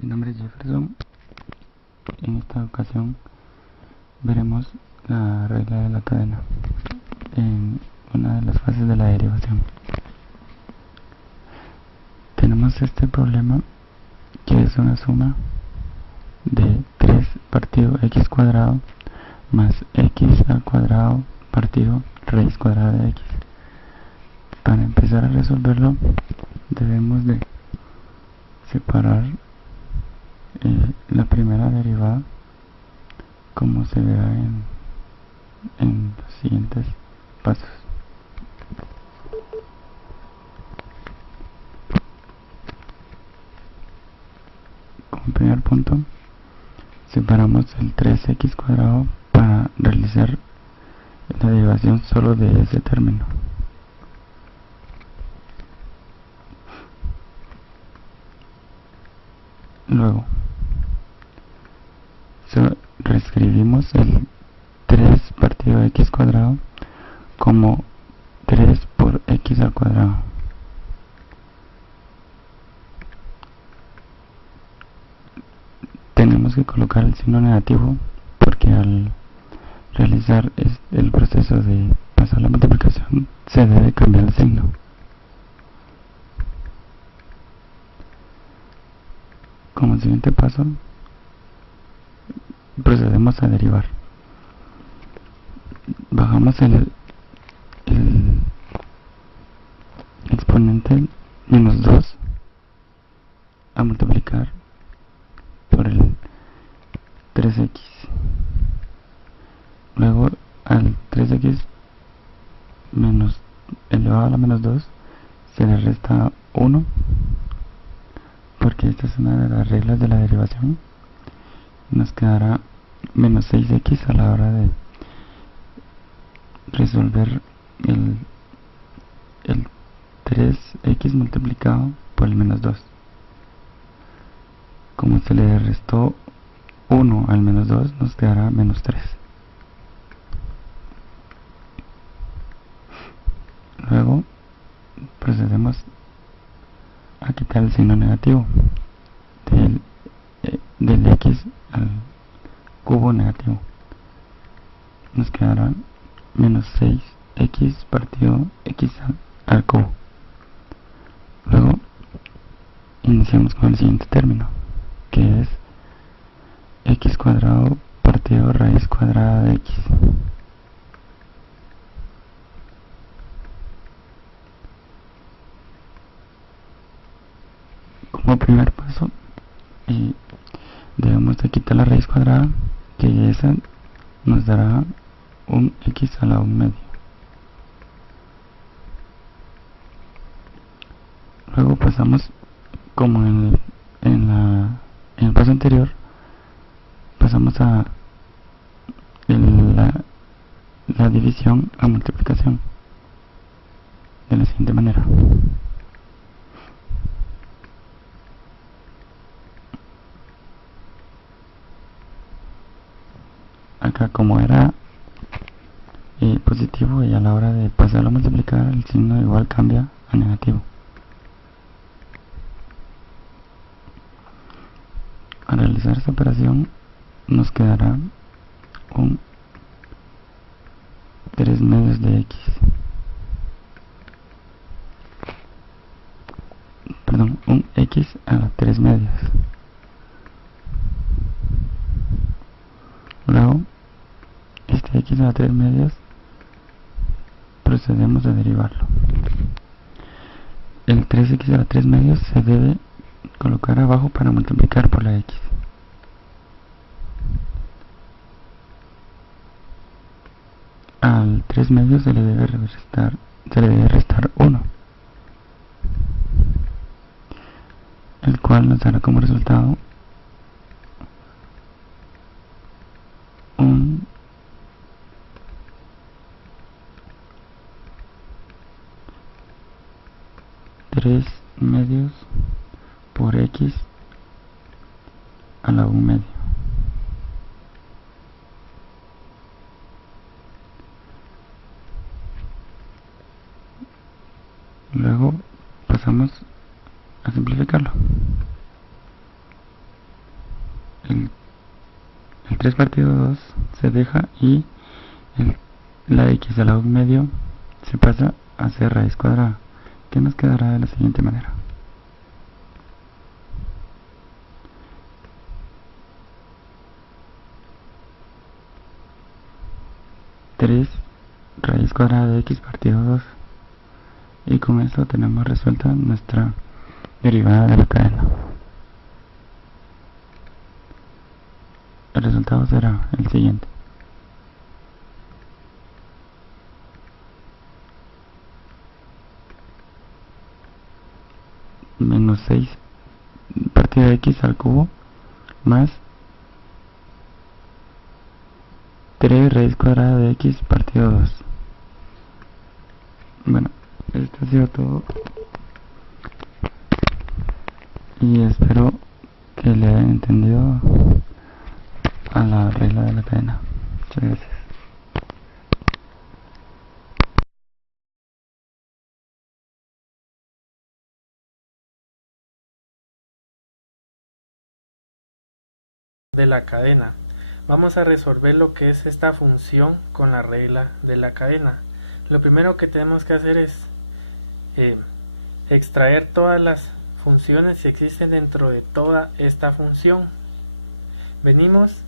Mi nombre es Jefferson. En esta ocasión veremos la regla de la cadena en una de las fases de la derivación. Tenemos este problema que es una suma de 3 partido x cuadrado más x al cuadrado partido raíz cuadrada de x. Para empezar a resolverlo debemos de separar la primera derivada como se verá en los siguientes pasos. Como primer punto, separamos el 3x cuadrado para realizar la derivación solo de ese término. Luego reescribimos el 3 partido de x cuadrado como 3 por x al cuadrado. Tenemos que colocar el signo negativo porque al realizar el proceso de pasar la multiplicación se debe cambiar el signo. Como siguiente paso procedemos a derivar. Bajamos el exponente menos 2 a multiplicar por el 3x. Luego al 3x menos elevado a la menos 2 se le resta 1 porque esta es una de las reglas de la derivación. Nos quedará menos 6x a la hora de resolver el 3x multiplicado por el menos 2. Como se le restó 1 al menos 2, nos quedará menos 3. Luego procedemos a quitar el signo negativo del x al cubo negativo. Nos quedará menos 6x partido x al cubo. Luego iniciamos con el siguiente término, que es x cuadrado partido raíz cuadrada de x. Como primer paso debemos de quitar la raíz cuadrada, que esa nos dará un x a la 1 medio. Luego pasamos, como en el paso anterior, pasamos a la división a multiplicación de la siguiente manera. Acá, como era positivo, y a la hora de pasarlo a multiplicar el signo igual cambia a negativo. Al realizar esta operación nos quedará un 3 medios de x, perdón, un x a la 3 medias. Luego este x a la 3 medias procedemos a derivarlo. El 3x a la 3 medios se debe colocar abajo para multiplicar por la x. Al 3 medios se le debe restar 1, el cual nos dará como resultado un 3 medios por x a la 1 medio. Luego pasamos a simplificarlo. el 3 partido 2 se deja y la x al lado medio se pasa a ser raíz cuadrada, que nos quedará de la siguiente manera. Raíz cuadrada de x partido 2, y con esto tenemos resuelta nuestra derivada de la cadena. El resultado será el siguiente: menos 6 partido de x al cubo más 3 raíz cuadrada de x partido 2. Bueno, esto ha sido todo y espero que le hayan entendido a la regla de la cadena. Muchas gracias. De la cadena. Vamos a resolver lo que es esta función con la regla de la cadena. Lo primero que tenemos que hacer es extraer todas las funciones que existen dentro de toda esta función. Venimos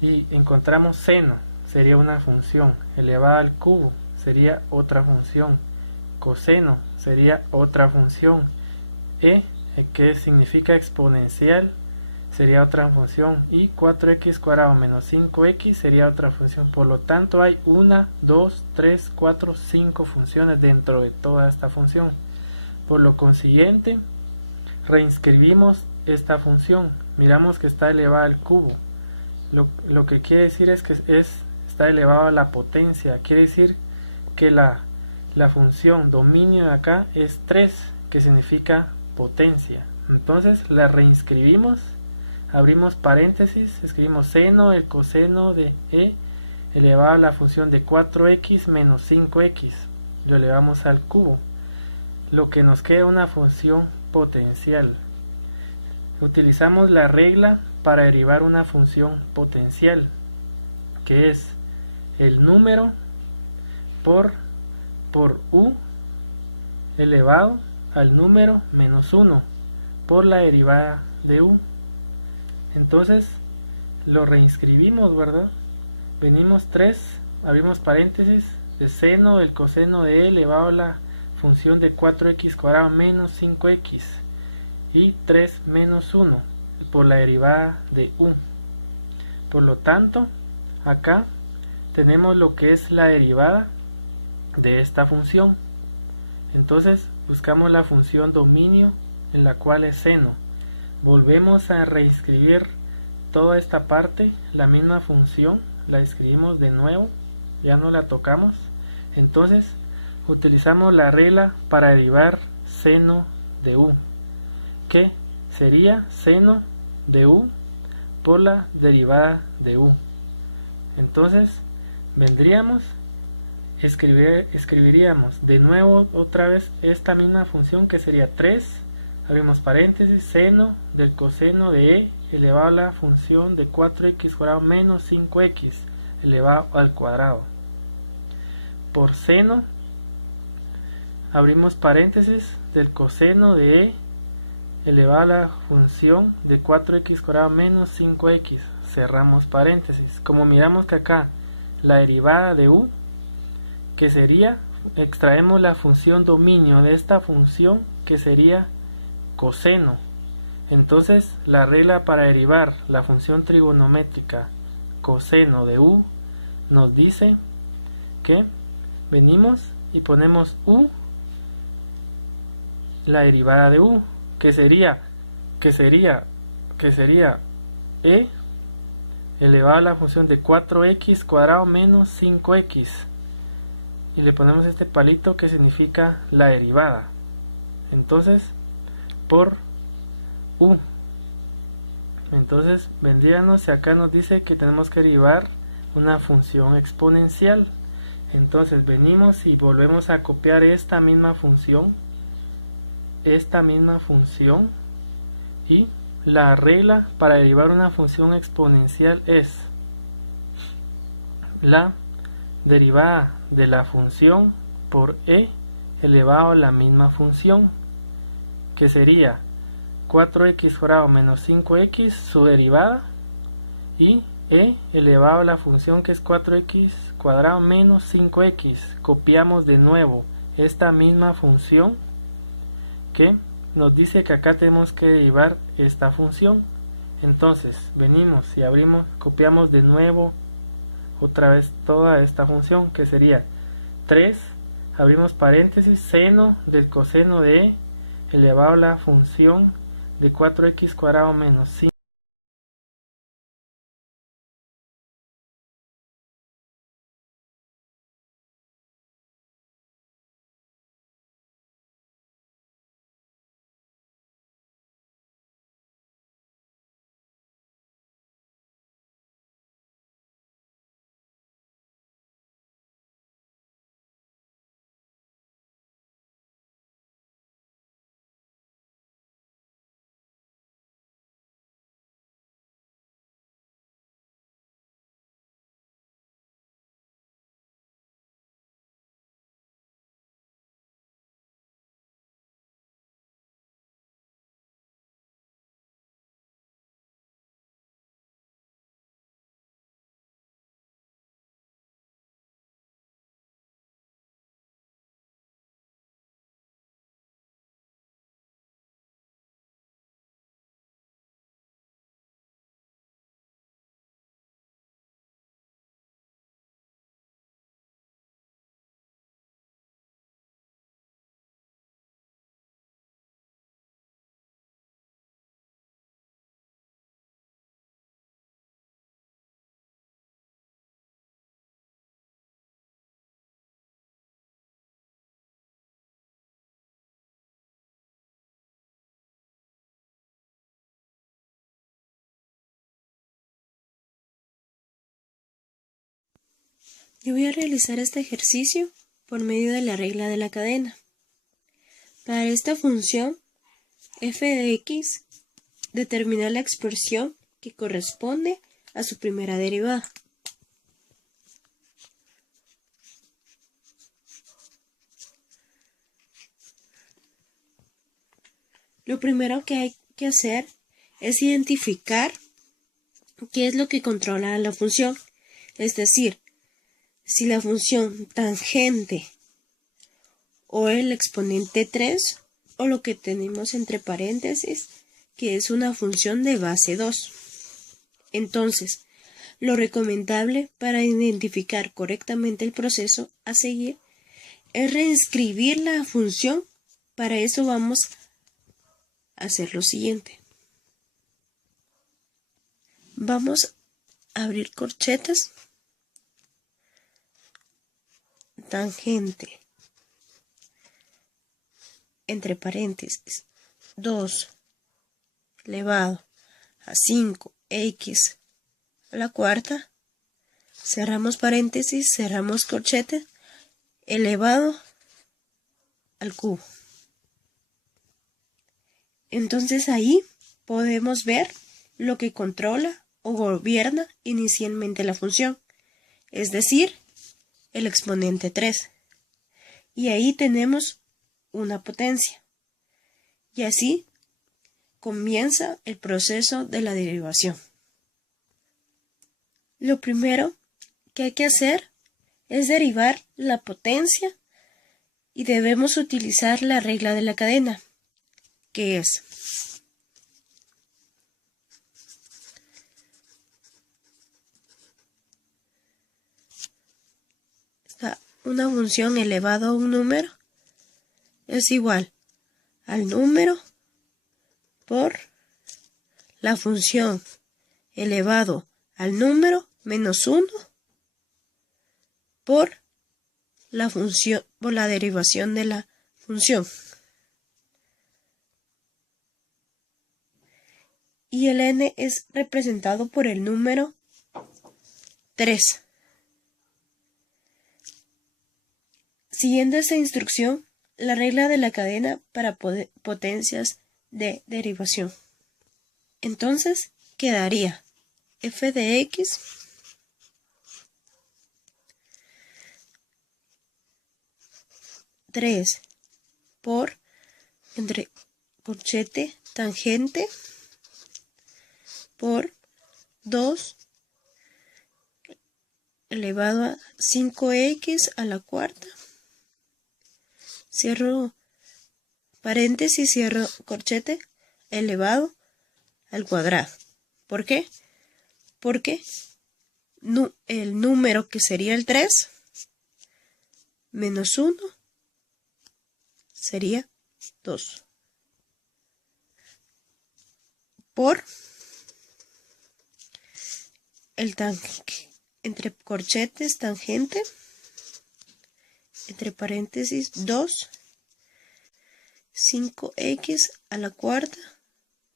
y encontramos seno, sería una función; elevada al cubo sería otra función; coseno sería otra función; que significa exponencial, sería otra función; y 4x cuadrado menos 5x sería otra función. Por lo tanto hay 1, 2, 3, 4, 5 funciones dentro de toda esta función. Por lo consiguiente, reinscribimos esta función. Miramos que está elevada al cubo. Lo que quiere decir es que está elevado a la potencia. Quiere decir que la función dominio de acá es 3, que significa potencia. Entonces la reinscribimos. Abrimos paréntesis, escribimos seno el coseno de e elevado a la función de 4x menos 5x, lo elevamos al cubo, lo que nos queda una función potencial. Utilizamos la regla para derivar una función potencial, que es el número por u elevado al número menos 1 por la derivada de u. Entonces lo reinscribimos, ¿verdad? Venimos 3, abrimos paréntesis, de seno del coseno de e elevado a la función de 4x cuadrado menos 5x y 3 menos 1 por la derivada de u. Por lo tanto, acá tenemos lo que es la derivada de esta función. Entonces buscamos la función dominio, en la cual es seno. Volvemos a reescribir toda esta parte, la misma función, la escribimos de nuevo, ya no la tocamos. Entonces utilizamos la regla para derivar seno de u, que sería seno de u por la derivada de u. Entonces vendríamos, escribiríamos de nuevo otra vez esta misma función, que sería 3, abrimos paréntesis, seno del coseno de e elevado a la función de 4x cuadrado menos 5x elevado al cuadrado, por seno, abrimos paréntesis, del coseno de e elevado a la función de 4x cuadrado menos 5x, cerramos paréntesis. Como miramos que acá la derivada de u, que sería, extraemos la función dominio de esta función, que sería coseno. Entonces la regla para derivar la función trigonométrica coseno de u nos dice que venimos y ponemos u, la derivada de u, que sería e elevado a la función de 4x cuadrado menos 5x, y le ponemos este palito que significa la derivada. Entonces por u. Entonces vendríamos y acá nos dice que tenemos que derivar una función exponencial. Entonces venimos y volvemos a copiar esta misma función, y la regla para derivar una función exponencial es la derivada de la función por e elevado a la misma función, que sería 4x cuadrado menos 5x su derivada, y e elevado a la función que es 4x cuadrado menos 5x. Copiamos de nuevo esta misma función que nos dice que acá tenemos que derivar esta función. Entonces venimos y abrimos, copiamos de nuevo otra vez toda esta función, que sería 3, abrimos paréntesis, seno del coseno de e elevado a la función de 4x cuadrado menos 5. Yo voy a realizar este ejercicio por medio de la regla de la cadena. Para esta función, f de x, determinar la expresión que corresponde a su primera derivada. Lo primero que hay que hacer es identificar qué es lo que controla la función, es decir, si la función tangente o el exponente 3 o lo que tenemos entre paréntesis, que es una función de base 2. Entonces, lo recomendable para identificar correctamente el proceso a seguir es reescribir la función. Para eso vamos a hacer lo siguiente. Vamos a abrir corchetas, tangente, entre paréntesis, 2 elevado a 5x a la cuarta, cerramos paréntesis, cerramos corcheta, elevado al cubo. Entonces ahí podemos ver lo que controla o gobierna inicialmente la función, es decir, el exponente 3. Y ahí tenemos una potencia. Y así comienza el proceso de la derivación. Lo primero que hay que hacer es derivar la potencia y debemos utilizar la regla de la cadena, que es una función elevado a un número es igual al número por la función elevado al número menos 1 por la función, por la derivación de la función. Y el n es representado por el número 3. Siguiendo esta instrucción, la regla de la cadena para potencias de derivación Entonces quedaría f de x tres por entre corchete tangente por 2 elevado a 5x a la cuarta. Cierro paréntesis, cierro corchete, elevado al cuadrado. ¿Por qué? Porque el número que sería el 3 menos 1 sería 2. Por el tangente, entre corchetes tangente, entre paréntesis 2, 5x a la cuarta,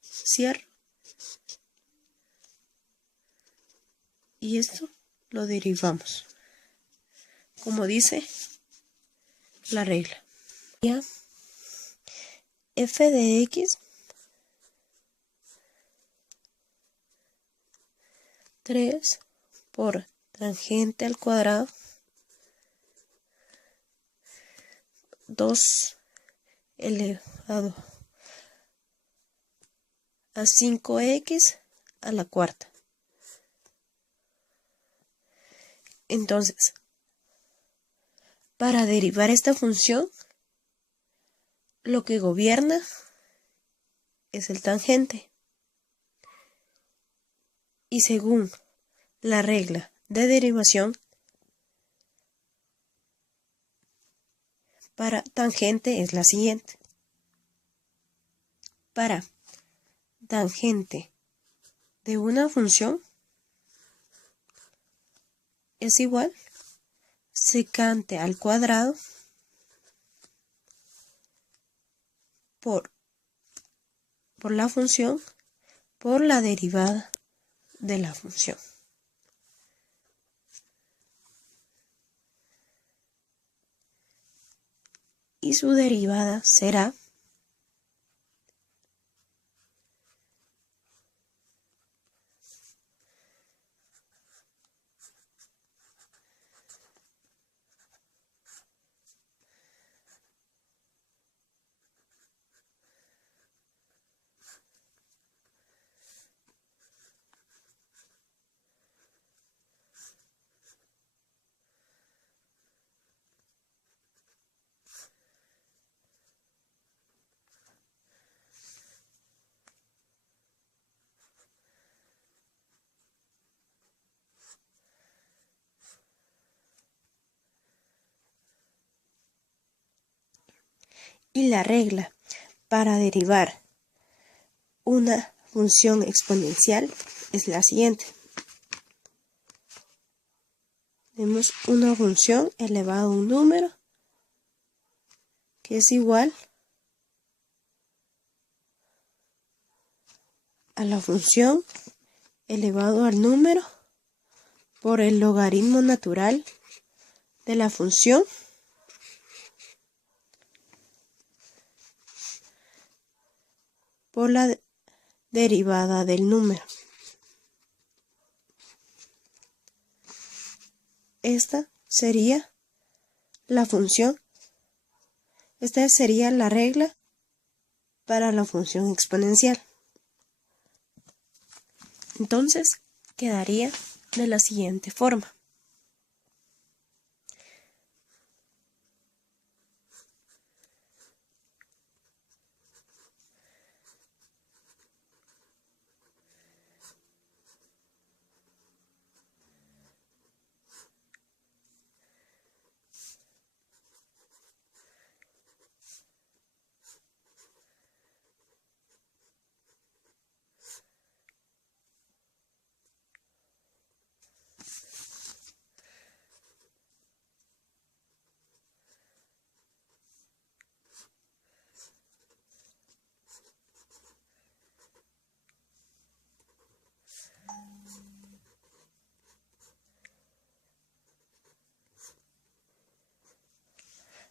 cierro. Y esto lo derivamos, como dice la regla. Ya, f de x 3 por tangente al cuadrado 2 elevado a 5x a la cuarta. Entonces, para derivar esta función, lo que gobierna es el tangente. Y según la regla de derivación, para tangente es la siguiente. Para tangente de una función es igual secante al cuadrado por la función por la derivada de la función. Y su derivada será y la regla para derivar una función exponencial es la siguiente. Tenemos una función elevada a un número que es igual a la función elevado al número por el logaritmo natural de la función por la derivada del número. Esta sería la función. Esta sería la regla para la función exponencial. Entonces, quedaría de la siguiente forma.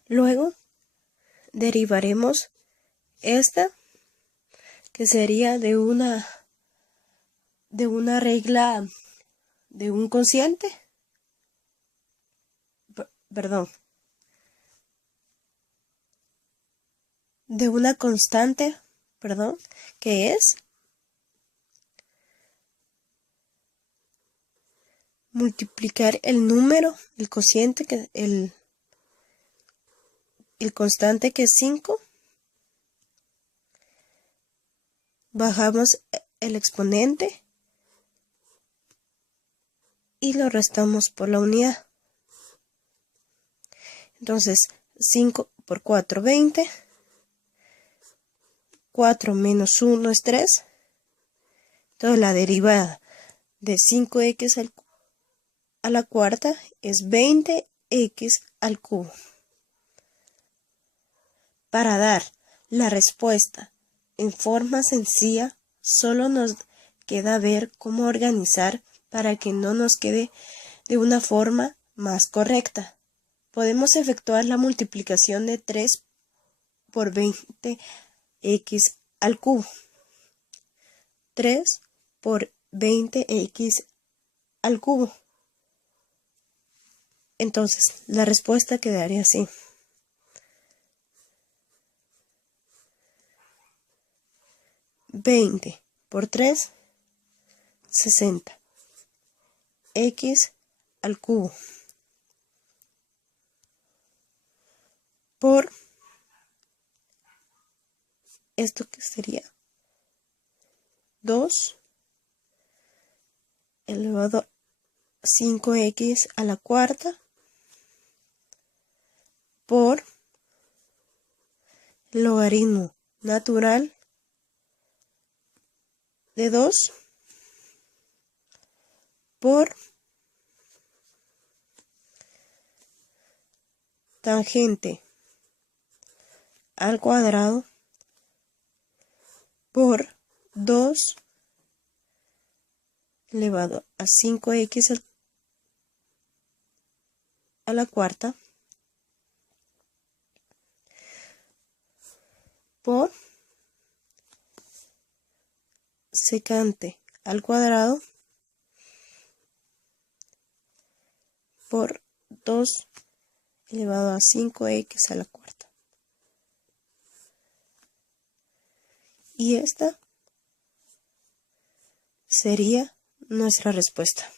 Luego derivaremos esta, que sería de una de una regla de un cociente, perdón, de una constante, perdón, que es multiplicar el número, el cociente, el constante que es 5, bajamos el exponente y lo restamos por la unidad. Entonces, 5 por 4, 20. 4 menos 1 es 3. Entonces, la derivada de 5x a la cuarta es 20x al cubo. Para dar la respuesta en forma sencilla, solo nos queda ver cómo organizar para que no nos quede de una forma más correcta. Podemos efectuar la multiplicación de 3 por 20x al cubo. 3 por 20x al cubo. Entonces, la respuesta quedaría así. 20 por 3, 60. X al cubo. Por esto que sería 2 elevado a 5x a la cuarta por logaritmo natural de 2 por tangente al cuadrado por 2 elevado a 5x a la cuarta por secante al cuadrado por 2 elevado a 5x a la cuarta. Y esta sería nuestra respuesta.